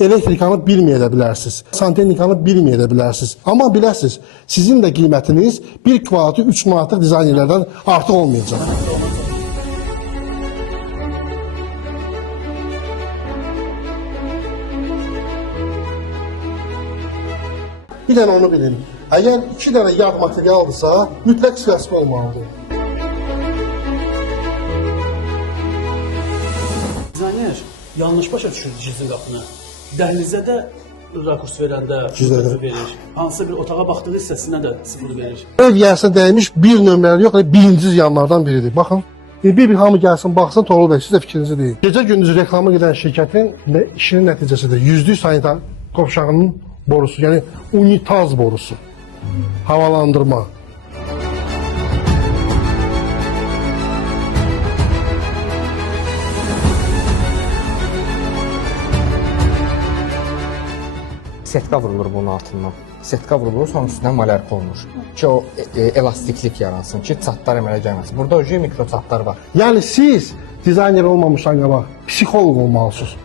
Elektrikanı bilməyə də bilərsiniz. Santexnikanı bilməyə də bilərsiniz. Amma biləsiniz, sizin də qiymətiniz 1 kvadratı 3 manatlıq dizaynerlərdən artıq olmayacaq. Bir dənə onu bilin. Əgər 2 dənə yağ materialdırsa, mütləq sivəsi olmalıdır. Dizayner yanlış başa düşür gizli qapını. Dəhlizə də rakurs verəndə Gizlədə. 0 verir. Hansısa bir otağa baxdığı hissəsinə də 0 verir. Ev yəsinə dəymiş bir nömrəli yox, birinci ziyanlardan biridir. Baxın, bir hamı gəlsin, baxsın, Toğrul bəy, siz də fikrinizi deyin. Gecə gündüz reklama gedən şirkətin işinin nəticəsidir. %100 sanitar qovşağının borusu, yəni unitaz borusu, havalandırma. Setka vurulur bunun altından. Setka vurulur, sonra üstündən malyarka olunur. Ki o elastiklik yaransın ki, çatlar əmələ gəlməsin. Burada o mikro çatlar var. Yəni siz dizayner olmamışdan qabaq psixoloq olmalısınız.